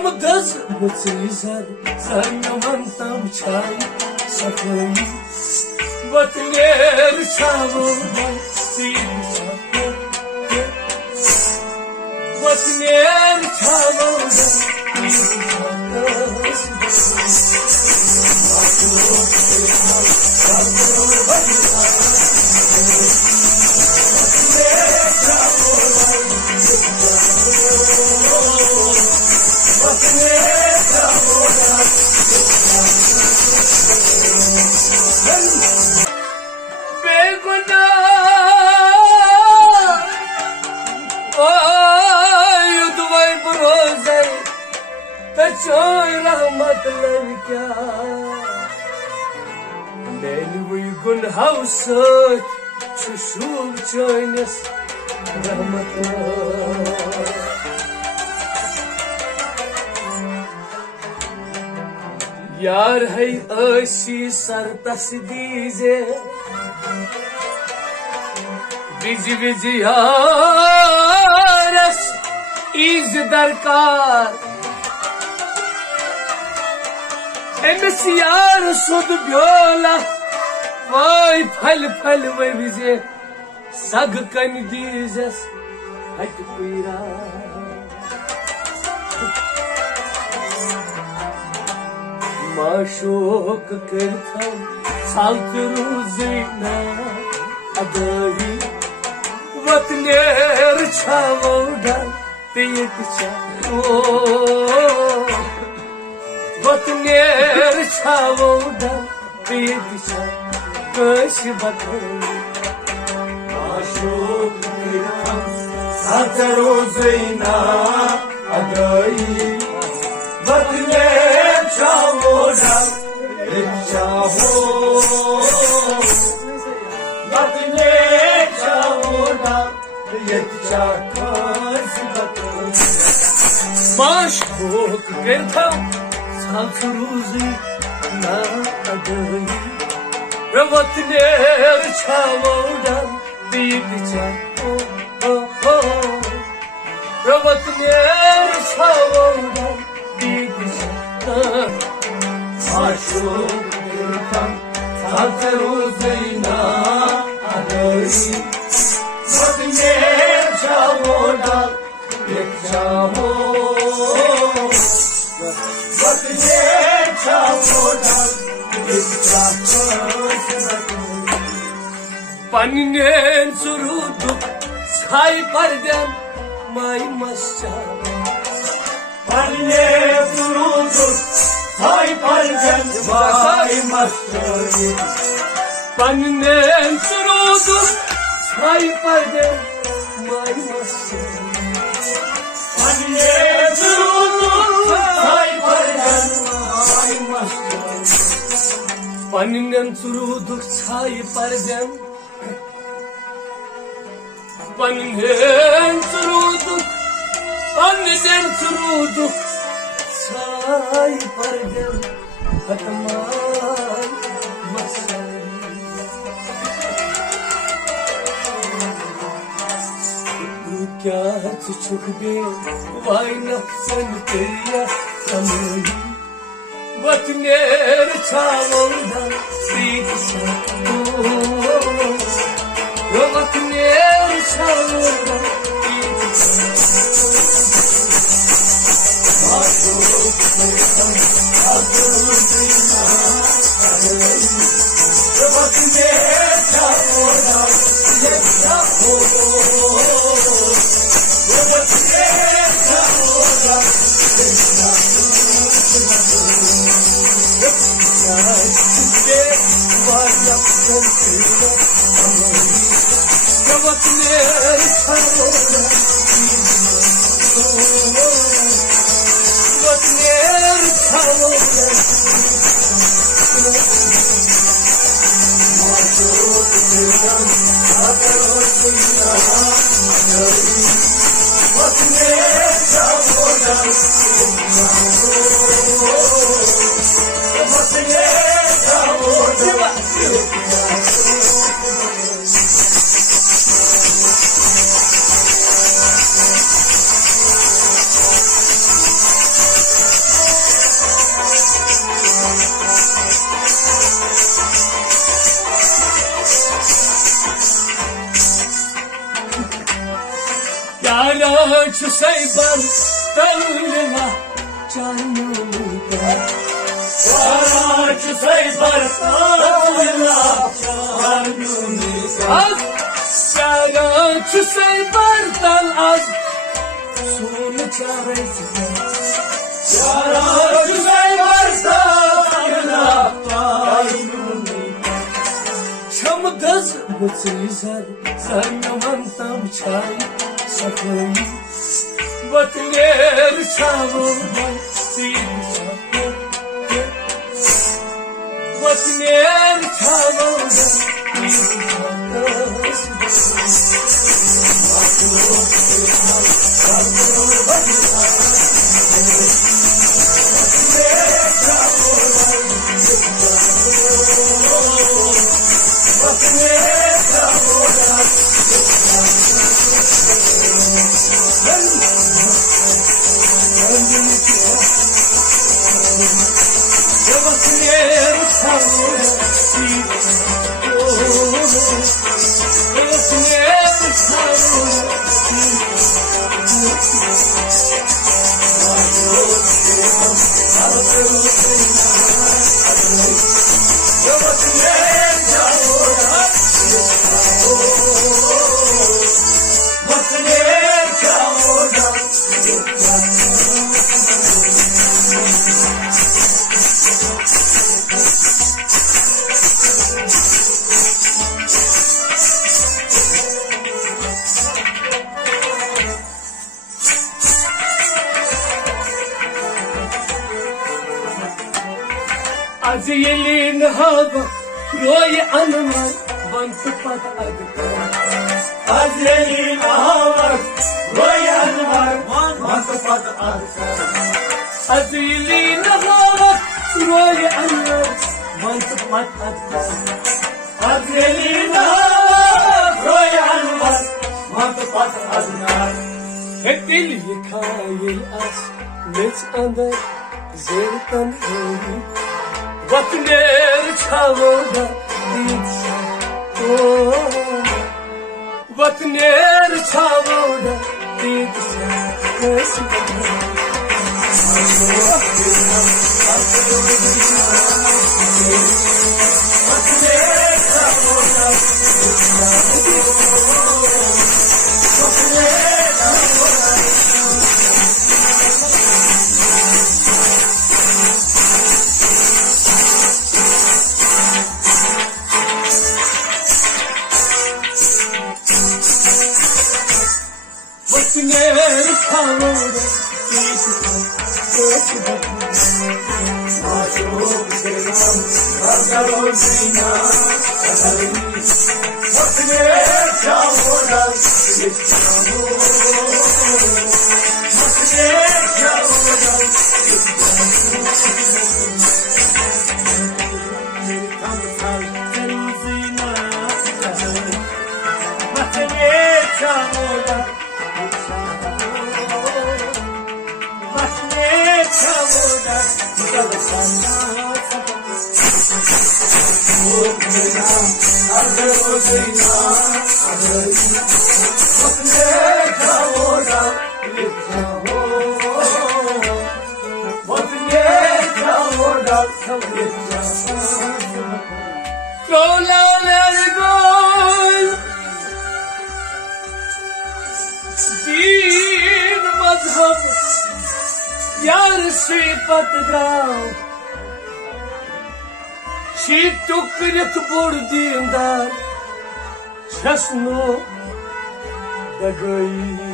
दस मुझे संगमंतम छाई सफाई बतनेर छावो बतनेर छावो मतलब क्या मेनवी गुनहाव सूब चैनस रहमत यार है ऐसी सरतस दीजे बिज बिज यारस इज दरकार एमस यार सुद ब्योला वही फल फल वही विजे सग कन दीजस हट पीरा माशोक करथम साल्त रूजीना अदही वतनेर छावोडा तेक छा वतनेर छावोडा तेक छा कश बतनी माशोक करथम साल्त रूजीना अदही वतनेर छावोडा तेक छावो वतनेर छावोडा तेक छा कश बतनी माशोक करथम रूजी ना अदही वतनेर छावोडा तेक छा वतनेर छावोडा तेक छा माशोक करथम साल्त रूजीना अदही वतनेर छावोडा तेक छा पन्नेन सुरुदुक छाई परदम माई मस्सा पन्नेन सुरुदुक छाई परदम माई मस्सा पन्नेन सुरुदुक छाई परदम माई मस्सा पन्नेन सुरुदुक छाई परदम माई मस्सा पन्नेन सुरुदुक छाई परदम पन्नेन सुरुदुक छाई परदम खतमाई मस्सा क्या छुक बे वाई नफसन तेरिया समही वतनेर छावोडा तेक छा वतनेर छावोडा तेक छा माशोक करथम साल्त रूजीना अदही वतनेर छावोडा तेक छा वतनेर छावोडा तेक छा वतनेर छावोडा वतनेर छावोडा माशोक करथम साल्त रूजीना अदही वतनेर छावोडा वतनेर छावोडा Sayban Talila Chanuka Waraj Sayban Talila Chanuka Waraj Sayban Talaz Sun Chares Waraj Sayban Talila Chanuka Chamdaz Mutzizar Sarnamantam Chai Safari But never travel But never travel Azilin hava Roy anmay Bant pat adkar Azilin hava Roy anmay Bant pat adkar Azilin hava Roy anmay Bant pat adkar Azilin hava Roy anmay Bant pat adkar Dil yıkayıl as Met andar Zertan hoyi Vatner çavoda ditsa Vatner çavoda ditsa Yar sifat draw She took it burdindar Chasno Dagai